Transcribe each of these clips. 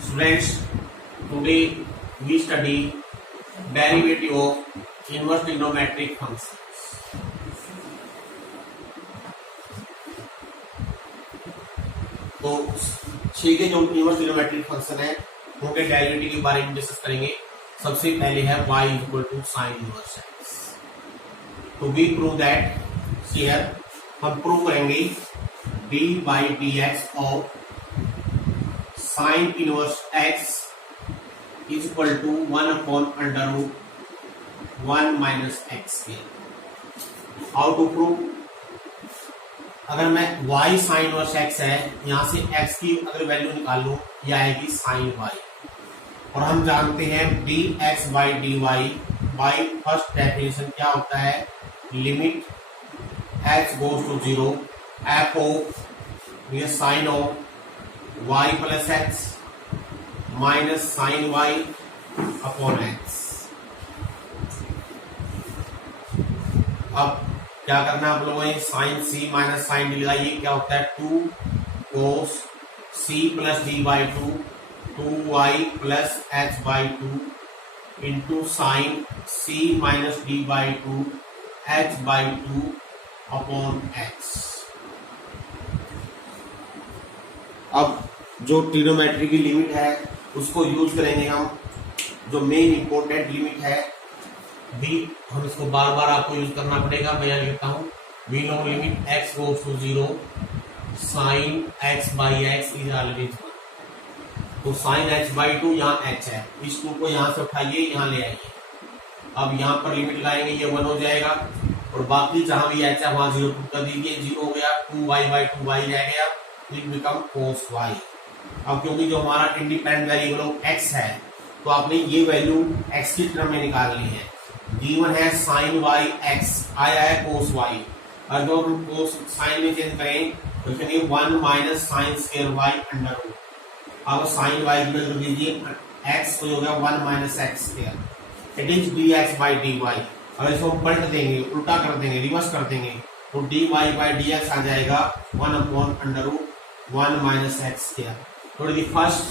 Students, today we study derivative of inverse trigonometric functions. तो सीधे जो इनवर्स ट्रिग्नोमेट्रिक फंक्शन है उनके डेरिवेटिव के बारे में डिस्कस करेंगे। सबसे पहले है y equal to sine inverse x। तो वी प्रूव दैट हियर हम प्रूव करेंगे d by d x of sine inverse x is equal to 1 upon under root 1 minus x के। How to prove? अगर मैं y साइन इनवर्स x है, यहां से x की अगर वैल्यू निकाल लूं, यह आएगी साइन y। और हम जानते हैं dx by dy by first definition क्या होता है, limit h goes to 0 f of ये sine of y plus x minus sine y upon x। अब क्या करना है आप लोगों ने, sine c minus sine d लगाइए, क्या होता है 2 cos c plus d by 2 2y plus h by 2 into sine c minus d by 2 h by 2 upon x। अब जो ट्रिग्नोमेट्री की लिमिट है उसको यूज करेंगे हम। जो मेन इंपॉर्टेंट लिमिट है बी, हम इसको बार बार आपको यूज करना पड़ेगा। मैं यहाँ लिखता हूँ we know limit x goes to 0 sine x by x is already 1। तो साइन h बाई 2 यहाँ h है, इस 2 को यहाँ से उठाइए, यहाँ ले आइए। अब यहाँ पर लिमिट लगाएंगे, ये 1 हो जाएगा और बाकी जहां भी h है वहां 0 पुट कर दीजिए, 0 हो गया। 2y बाई 2y रह गया, इट बिकम कोस y। अब क्योंकि जो हमारा इंडिपेंडेंट वेरिएबल x है तो आपने ये वैल्यू x की टर्म में निकालनी है। गिवन है साइन y x, आया है कोस y। और जो हम कोस साइन में चेंज करें तो लिखेंगे 1 minus sine square y under root. अब साइन y की वैल्यू दीजिए, x तो हो गया 1 minus x square, it is dx by dy। अगर इसको पलट देंगे, उल्टा कर देंगे, रिवर्स कर देंगे तो dy बाई dx आ जाएगा 1 upon under root 1 minus x square. तो the first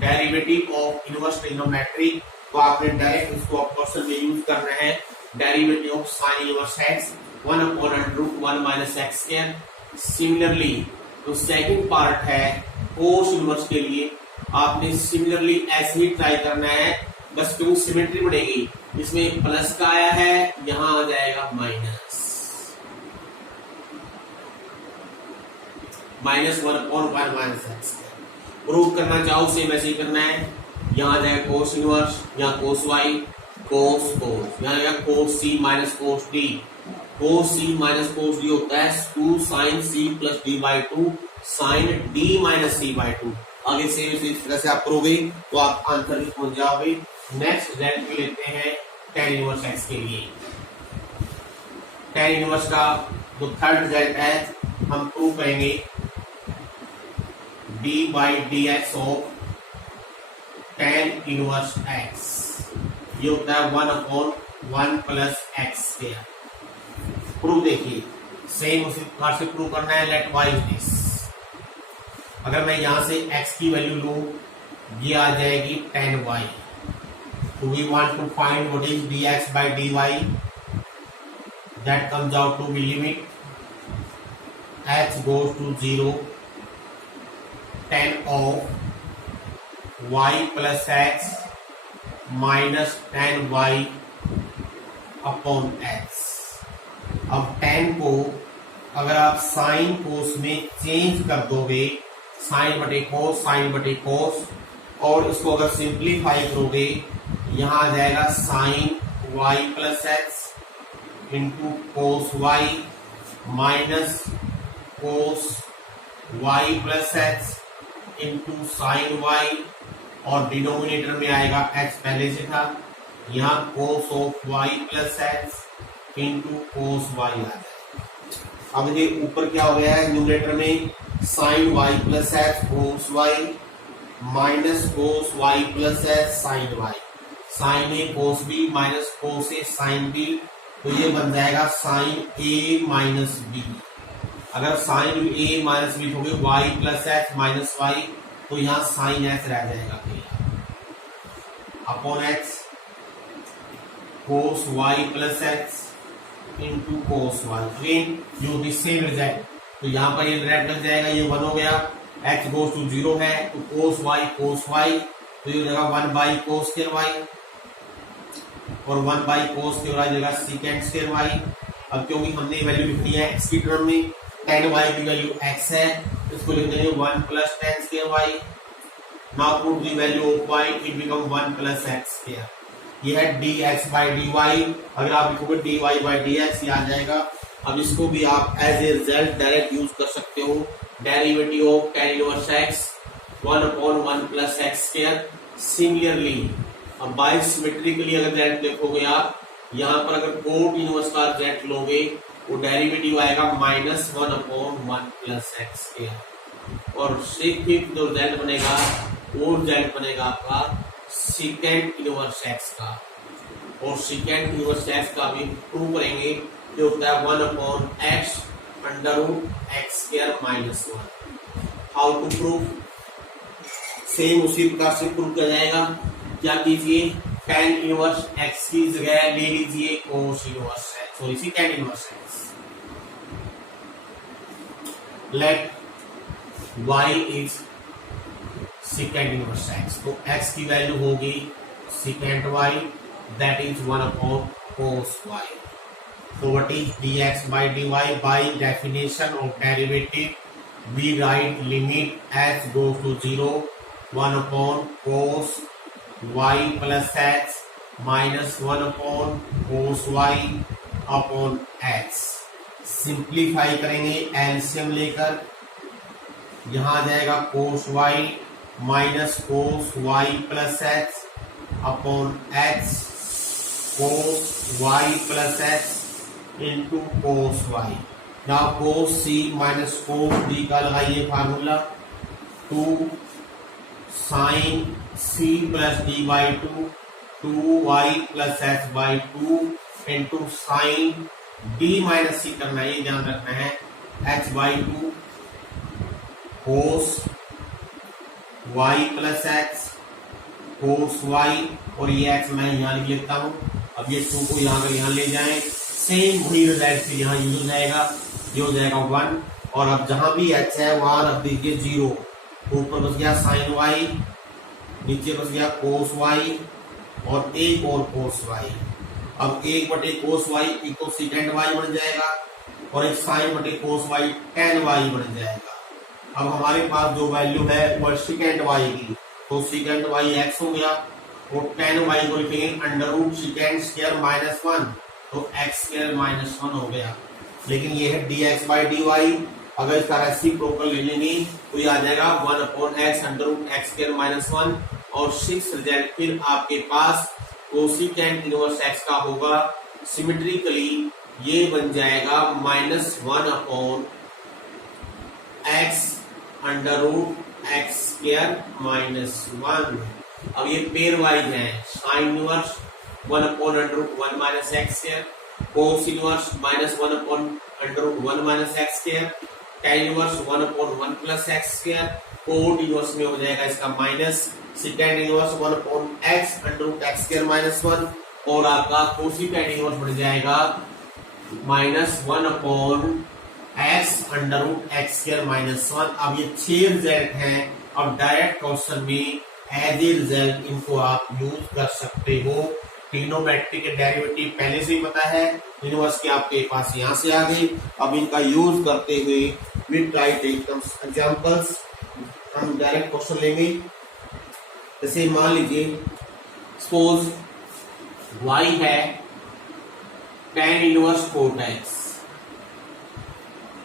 derivative of inverse trigonometry, तो आपने डायरेक्ट उसको क्वेश्चन में यूज करना है। Derivative of sine inverse x 1 upon under root 1 minus x square. Similarly तो सेकंड पार्ट है कोस इनवर्स के लिए, आपने सिमिलरली ऐसे ही ट्राई करना है, बस क्योंकि सिमेट्री बढ़ेगी। इसमें प्लस का आया है, यहां आ जाएगा minus 1 upon 1 minus x. Prove करना चाहो सेम ऐसे ही करना है, यहाँ आ जाएगा कोस इनवर्स, यहाँ कोस y कोस कोस, यहाँ आएगा cos c minus cos d। Cos c minus cos d होता है 2 sine c plus d by 2 sine d minus c by 2। आगे से इस तरह से आप करोगे तो आप आंसर भी पहुंच जाओगे। नेक्स्ट रिजल्ट भी लेते हैं tan इनवर्स x के लिए। tan इनवर्स का जो थर्ड रिजल्ट है हम प्रूव करेंगे d by d x of tan inverse x, ये होता है 1 upon 1 plus x square. Prove देखिए, सेम उसी प्रकार से प्रूव करना है। Let y is this. अगर मैं यहां से x की वैल्यू लूं, ये आ जाएगी tan y। तो we want to find what is dx by dy, that comes out to be limit h goes to 0 tan of y plus x minus tan y upon x। अब tan को अगर आप sine cos में change कर दोगे, sign बटे कोस, sign बटे कोस, और इसको अगर सिंप्लीफाई करोगे, यहां आ जाएगा sine y plus x into cos y minus cos y plus x into sine y, और डिनोमिनेटर में आएगा x पहले से था, यहाँ cos of y plus x into cos y आ जाएगा। अब ये ऊपर क्या हो गया है, न्यूमरेटर में sine y plus x cos y minus cos y plus x sine y, sine a cos b minus cos a sine b, तो ये बन जाएगा साइन ए माइनस बी। अगर साइन ए माइनस बी हो गई y plus x minus y, तो यहाँ sine x रह जाएगा upon x cos y plus x into cos y. Again you the same result, तो यहाँ पर ये डायरेक्ट लग जाएगा, ये 1 हो गया, एक्स गोस टू 0 है तो कोस वाई, तो ये हो जाएगा 1 बाई कोस स्क्वायर वाई, और 1 बाई कोस स्क्वायर वाई जगह सीकेंड स्क्वायर वाई। अब क्योंकि हमने वैल्यू लिखनी है एक्स की टर्म में, tan y की वैल्यू x है, इसको लिख देंगे 1 plus tan square y। Now put the value of y, it become 1 plus x square. ये है dx बाई dy, अगर आप लिखोगे dy बाई dx ये आ जाएगा। अब इसको भी आप as a result direct use कर सकते हो, derivative of tan inverse x 1 upon 1 plus x square. Similarly अब बाय सिमेट्रिकली अगर डायरेक्ट देखोगे आप, यहाँ पर अगर कोट इनवर्स का रिजल्ट लोगे वो डेरिवेटिव आएगा -1 अपॉन 1 प्लस एक्स स्क्वायर, और फिफ्थ जो रिजल्ट बनेगा वो रिजल्ट बनेगा आपका सीकेंड इनवर्स एक्स का, और सीकेंड इनवर्स एक्स का भी प्रूव करेंगे, जो होता है 1 upon x under root x square -1। How to prove, same उसी प्रकार से प्रूव किया जाएगा। क्या कीजिए, tan इनवर्स एक्स की जगह ले लीजिए cos inverse x, sorry secant inverse x. Let y is secant inverse x, तो x की वैल्यू होगी secant y, that is 1 upon cos y. So what is dx by dy? By definition of derivative we write limit x goes to 0 1 upon cos y plus x minus 1 upon cos y upon x। Simplify करेंगे LCM लेकर, यहां आ जाएगा cos y minus cos y plus x upon x cos y plus x into cos y. Now cos c minus cos d का लगाइए formula, 2 sine c plus d by 2 y plus x by 2 into sine d minus c करना है, ये ध्यान रखना है, h by 2 cos y plus x cos y, और ये एक्स मैं यहाँ लिख लेता हूँ। अब ये 2 को यहाँ का यहाँ ले जाएं, सेम वही रिजल्ट फिर यहाँ यूज हो जाएगा, ये हो जाएगा 1, और अब जहां भी एच है वहां रख दीजिए 0, ऊपर बच गया साइन वाई, नीचे बच गया कोस वाई, और एक और कोस वाई। अब 1 बटे cos y equal second Y बन जाएगा, और एक साइन बटे कोस वाई tan वाई बन जाएगा। अब हमारे पास जो वैल्यू है वो सेकेंड वाई की, तो सेकेंड वाई एक्स हो गया, और tan वाई को लिखेंगे अंडर रूट सेकेंड स्क्वायर -1, तो एक्स स्क्वायर -1 हो गया। लेकिन ये है dx बाई dy, अगर इसका रेसिप्रोकल ले लेंगे तो ये आ जाएगा 1 upon x under root x square -1, और 6 रिजल्ट फिर आपके पास कोसिकेंट इनवर्स एक्स का होगा। सिमेट्रिकली ये बन जाएगा -1 upon x under root x square -1। अब ये पेयर वाइज है, sine inverse 1 upon under root 1 minus x square, cos inverse -1 upon under root 1 minus x square, tan inverse 1 upon 1 plus x square, cot inverse में हो जाएगा इसका माइनस, secant inverse 1 upon x under root x square -1, और आपका cosecant inverse बन जाएगा -1 upon x under root x square -1। अब ये 6 रिजल्ट हैं, अब डायरेक्ट क्वेश्चन में एज ए रिजल्ट इनको आप यूज कर सकते हो। ट्रिग्नोमेट्री के डेरिवेटिव पहले से ही पता है, इनवर्स के आपके पास यहाँ से आ गए। अब इनका यूज करते हुए we try take some examples, हम डायरेक्ट क्वेश्चन लेंगे। जैसे मान लीजिए सपोज y है tan इनवर्स 4x।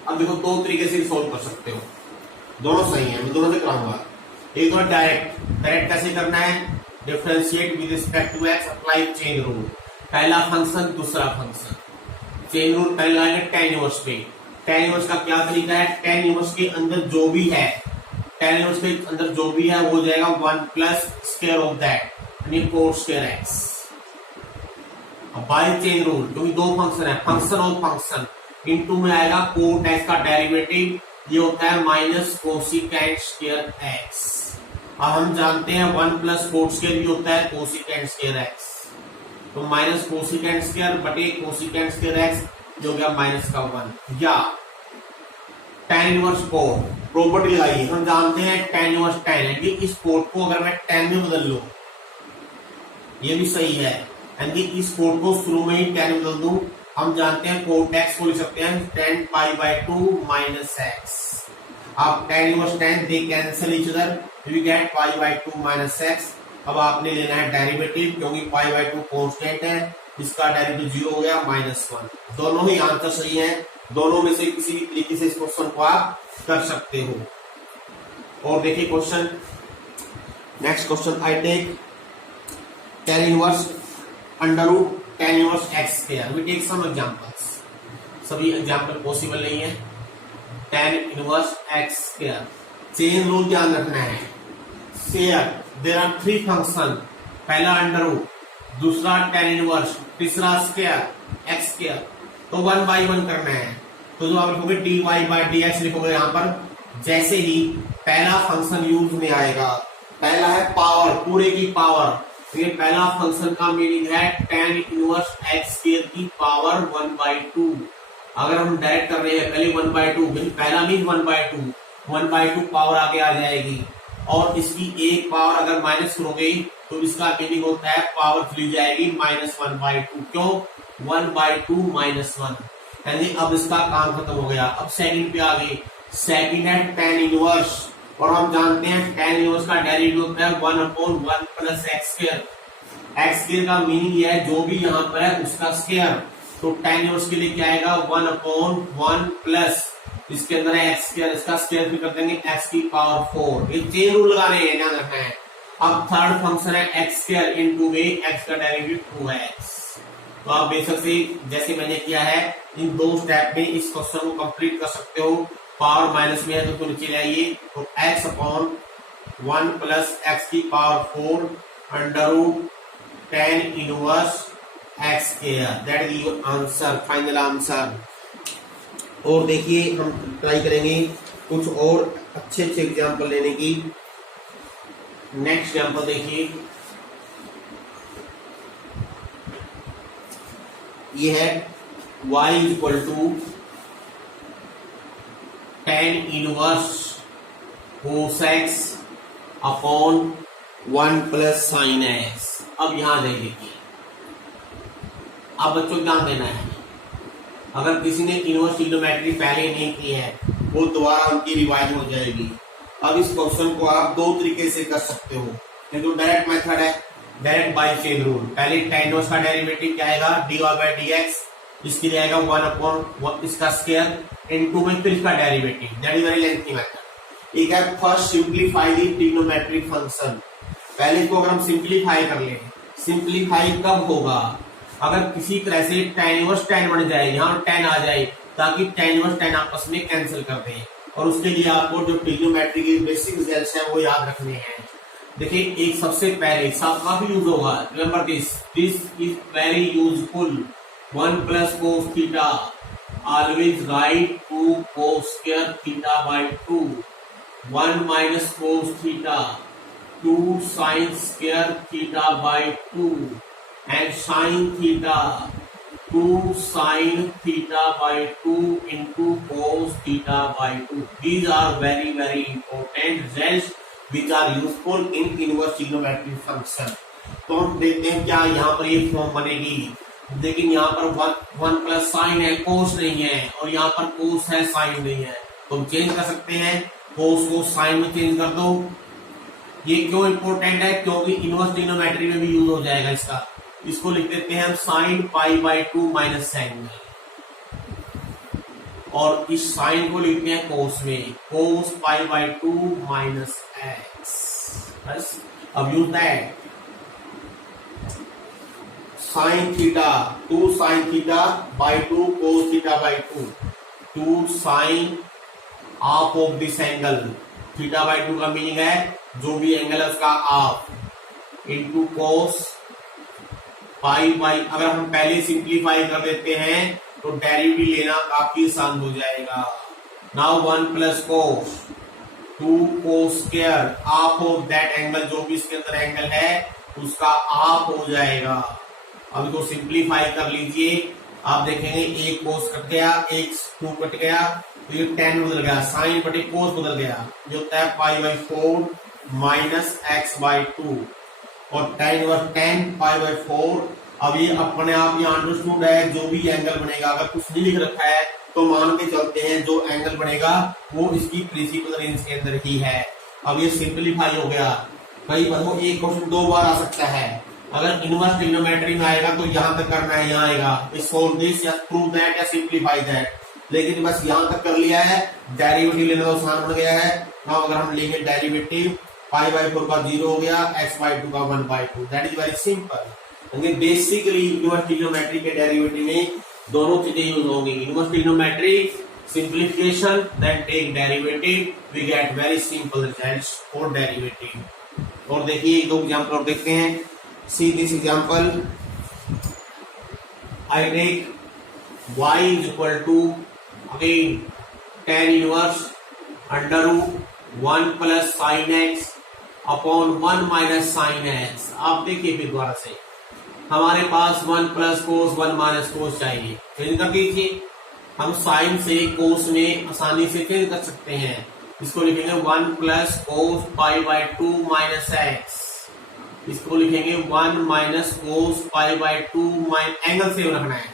अब देखो 2 तरीके से सॉल्व कर सकते हो, दोनों सही है, मैं दोनों से कराऊंगा। एक तो डायरेक्ट कैसे करना है, differentiate with respect to x, apply chain rule, पहला फंक्शन दूसरा फंक्शन। चेन रूल पहले लगाएंगे tan इनवर्स पे। tan इनवर्स का क्या तरीका है, tan इनवर्स के अंदर जो भी है, tan इनवर्स के अंदर जो भी है वो हो जाएगा 1 प्लस स्क्वायर ऑफ दैट, यानी कोट स्क्वायर एक्स। अब बाय चेन रूल, क्योंकि 2 फंक्शन है, फंक्शन ऑफ फंक्शन, इनटू में आएगा कोट एक्स का डेरिवेटिव, ये होता है माइनस कोसिकेंट स्क्वायर एक्स। अब हम जानते हैं 1 प्लस कोट स्क्वायर भी होता है कोसिकेंट स्क्वायर एक्स, तो माइनस कोसिकेंट स्क्वायर बटे कोसिकेंट स्क्वायर एक्स जो हो गया माइनस का 1। या tan इनवर्स कोट प्रॉपर्टी लगाइए, हम जानते हैं tan इनवर्स tan है, इस कोट को अगर मैं tan में बदल लूं ये भी सही है, यानी इस कोट को शुरू में ही tan में बदल दूं, हम जानते हैं कोट x को लिख सकते हैं tan pi by 2 minus x. अब tan inverse tan they cancel each other, we get pi by 2 minus x. अब आपने लेना है डेरिवेटिव, क्योंकि पाई बाय 2 कांस्टेंट है, इसका डेरिवेटिव 0 हो गया -1। दोनों ही आंसर सही है, दोनों में से किसी भी तरीके से इस क्वेश्चन को आप कर सकते हो। और देखिए question, next question, I take tan inverse under root tan inverse x square, we take some examples, सभी एग्जांपल पॉसिबल नहीं है। tan inverse x square, chain rule ध्यान रखना है, शेयर देयर आर 3 फंक्शन, पहला अंडर रूट, दूसरा tan inverse, तीसरा square x square, तो 1 बाई 1 करना है। तो जो आप लिखोगे dy बाई dx लिखोगे यहाँ पर, जैसे ही पहला फंक्शन यूज में आएगा, पहला है पावर, पूरे की पावर, तो ये पहला फंक्शन का मीनिंग है tan इनवर्स x स्क्वायर की पावर 1/2। अगर हम डायरेक्ट कर रहे हैं पहले 1/2, पहला मीन 1/2, 1/2 पावर आगे आ जाएगी, और इसकी एक पावर अगर माइनस करोगे तो इसका मीनिंग होता है पावर चली जाएगी -1/2। क्यों? 1/2 -1, यानी अब इसका काम खत्म हो गया। अब सेकंड पे आ गए, सेकंड है tan इनवर्स, और हम जानते हैं tan इनवर्स का डेरिवेटिव होता है 1/1 plus x square. X square का मीनिंग ये है जो भी यहाँ पर है उसका स्क्वायर, तो tan इनवर्स के लिए क्या आएगा 1/1 प्लस इसके अंदर है एक्स स्क्वायर, इसका स्क्वायर भी कर देंगे x की पावर 4। ये चेन रूल लगा रहे हैं, ध्यान रखना है। अब थर्ड फंक्शन है एक्स स्क्वायर इनटू में x का डेरिवेटिव 2x। तो आप बेशक से जैसे मैंने किया है इन दो स्टेप में इस क्वेश्चन को कंप्लीट कर सकते हो। पावर माइनस में है तो नीचे ले आइए, तो x/1 प्लस एक्स की power 4 under root tan inverse x square, that is your answer, final answer. और देखिए हम ट्राई करेंगे कुछ और अच्छे एग्जाम्पल लेने की। नेक्स्ट एग्जाम्पल देखिए, ये है y equal to tan inverse cos x upon 1 plus sin x। अब यहां जाइए, अब बच्चों को ध्यान देना है, अगर किसी ने इनवर्स ट्रिग्नोमेट्री पहले नहीं की है वो दोबारा उनकी रिवाइज हो जाएगी। अब इस क्वेश्चन को आप दो तरीके से कर सकते हो, तो डायरेक्ट मेथड है, डायरेक्ट बाय चेन रूल। पहले tan इनवर्स का डेरिवेटिव क्या आएगा dy बाई dx, इसके लिए आएगा 1/1 इसका स्क्वायर इनटू में फिर इसका derivative, that is very lengthy method. एक है first simplify the trigonometric function. पहले इसको अगर हम सिंपलीफाई कर ले, सिंपलीफाई कब होगा अगर किसी तरह से tan इनवर्स tan बन जाए, यहाँ tan आ जाए, ताकि tan इनवर्स tan आपस में कैंसिल कर दें। और उसके लिए आपको जो ट्रिग्नोमेट्री के बेसिक रिजल्ट्स हैं वो याद रखने हैं। देखिए एक सबसे पहले सब काफी यूज होगा, remember this is very useful. 1 plus cos theta, always right 2 cos square theta by 2। 1 minus cos theta, 2 sine square theta by 2 and sin theta, 2 sin theta by 2 into cos theta by 2. These are very important results which are useful in inverse trigonometric function. तो हम देखते हैं क्या यहाँ पर ये form बनेगी। लेकिन यहाँ पर 1 प्लस साइन है, कोस नहीं है, और यहाँ पर कोस है, साइन नहीं है, तो हम चेंज कर सकते हैं, कोस को साइन में चेंज कर दो। ये क्यों इंपॉर्टेंट है? क्योंकि इनवर्स ट्रिग्नोमेट्री में भी यूज हो जाएगा इसका। इसको लिख देते हैं हम sine pi by 2 minus sine, और इस साइन को लिखते हैं कोस में, cos pi by 2 minus x. बस अब use that sine theta, 2 sine theta by 2 cos theta by 2, 2 sine half of this angle, theta by 2 का मीनिंग है जो भी एंगल है उसका half, into cos pi by, अगर हम पहले सिंप्लीफाई कर देते हैं तो डेरिवेटिव लेना काफी आसान हो जाएगा। Now 1 plus cos 2 cos square half of that angle, जो भी इसके अंदर एंगल है उसका हाफ हो जाएगा। अब इसको सिंप्लीफाई कर लीजिए, आप देखेंगे एक कोस कट गया, एक 2 कट गया, तो ये tan बदल गया, साइन बटे कोस बदल गया, जो होता है π/4 माइनस x/2 और tan इनवर्स tan π/4। अब ये अपने आप ये अंडरस्टूड है, जो भी एंगल बनेगा, अगर कुछ नहीं लिख रखा है तो मान के चलते हैं जो एंगल बनेगा वो इसकी प्रिंसिपल रेंज के अंदर ही है। अब ये सिंप्लीफाई हो गया। कई बार वो एक क्वेश्चन 2 बार आ सकता है, अगर इनवर्स ट्रिग्नोमेट्री में आएगा तो यहाँ तक करना है, यहाँ आएगा सॉल्व दिस या प्रूव दैट या सिंप्लीफाई दैट, लेकिन बस यहाँ तक कर लिया है। डेरिवेटिव लेना तो आसान बन गया है। नाउ अगर हम लेंगे डेरिवेटिव π/4 का 0 हो गया, x/2 का 1/2, that is very simple. Basically inverse trigonometry के डेरिवेटिव में दोनों चीजें यूज होंगी, inverse trigonometry simplification then take derivative, we get very simple results for derivative. और देखिए एक दो एग्जांपल और देखते हैं। See this example, I take y is equal to again tan inverse under root 1 plus sin x upon 1 minus sin x। आप देखिए फिर दोबारा से, हमारे पास 1 प्लस कोस 1 माइनस कोस चाहिए, चेंज कर दीजिए। हम साइन से कोस में आसानी से चेंज कर सकते हैं, इसको लिखेंगे 1 प्लस कोस π/2 माइनस x, इसको लिखेंगे 1 minus cos π/2 minus, angle same रखना है।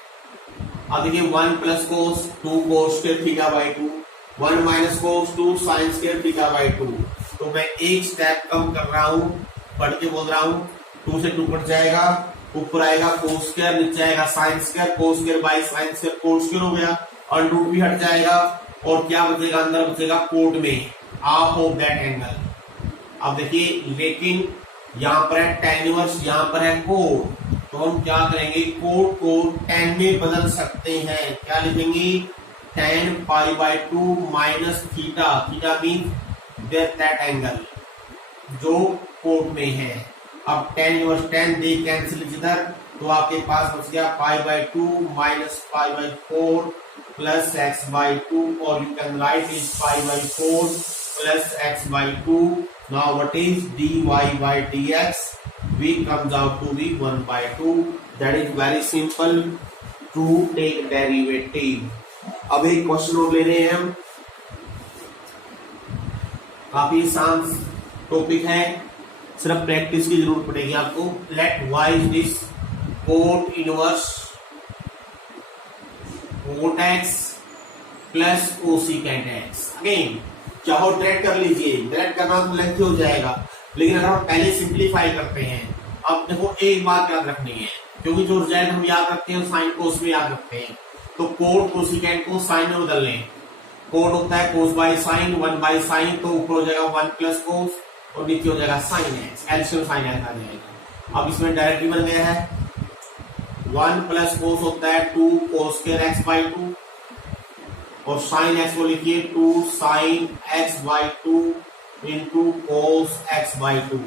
अब देखिए 1 plus cos 2 cos square theta, 1 minus cos 2 sine square theta. तो मैं एक स्टेप कम कर रहा हूं, पढ़ के बोल रहा हूं, 2 से 2 कट जाएगा, ऊपर आएगा कोस स्क्वायर, नीचे आएगा sine square, cos square by sine square cos square हो गया, और रूट भी हट जाएगा, और क्या बचेगा, अंदर बचेगा कोट में हाफ ऑफ दैट एंगल। अब देखिए लेकिन यहाँ पर है tan इनवर्स, यहाँ पर है कोट, तो हम क्या करेंगे, कोट को tan में बदल सकते हैं। क्या लिखेंगे, tan π/2 minus theta, theta mean that angle जो कोट में है। अब tan inverse tan they cancel इधर, तो आपके पास बच गया π/2 माइनस π/4 प्लस x/2, और you can write is π/4 plus x/2। Now what is dy by dx? V comes out to be 1/2. That is very simple to take derivative. अब एक question और ले रहे हैं हम, काफी आसान टॉपिक है, सिर्फ प्रैक्टिस की जरूरत पड़ेगी आपको। Let y is this cot inverse cot x plus cosecant x। Again चाहो डायरेक्ट कर लीजिए, डायरेक्ट करना तो लेंथी हो जाएगा, लेकिन अगर हम पहले सिंप्लीफाई करते हैं, अब देखो एक बात याद रखनी है, क्योंकि जो रिजल्ट हम याद रखते हैं साइन कोस में याद रखते हैं, तो कोट कोसिकेंट को साइन में बदल लें। कोट होता है कोस बाय साइन, 1 बाय साइन, तो ऊपर हो जाएगा 1 प्लस कोस और नीचे हो जाएगा sine x, LCM sine x आ जाएगा। अब इसमें डायरेक्टली बन गया है 1 प्लस कोस होता है 2 कोस स्क्वायर x/2, और साइन एक्स को लिखिए 2 sine x/2 into cos x/2।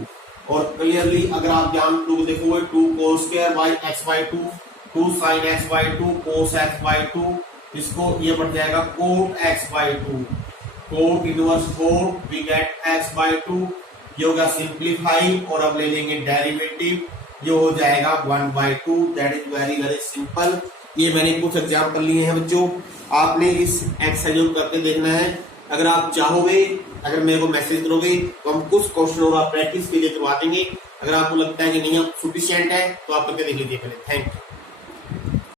और क्लियरली अगर आप ध्यान टू देखोगे 2 cos square by x/2, 2 sine x/2 cos x/2, इसको ये बढ़ जाएगा cot x/2, cot inverse cot, we get x/2, ये होगा सिंप्लीफाई, और अब ले लेंगे डेरिवेटिव, ये हो जाएगा 1/2। That is very very simple. ये मैंने कुछ एग्जाम्पल लिए हैं बच्चों, आपने इस एक्सरसाइज करके देखना है। अगर आप चाहोगे, अगर मेरे को मैसेज करोगे तो हम कुछ क्वेश्चन और आप प्रैक्टिस के लिए करवा देंगे। अगर आपको लगता है कि नहीं सफिशिएंट है तो आप करके देख लीजिए पहले। Thank you.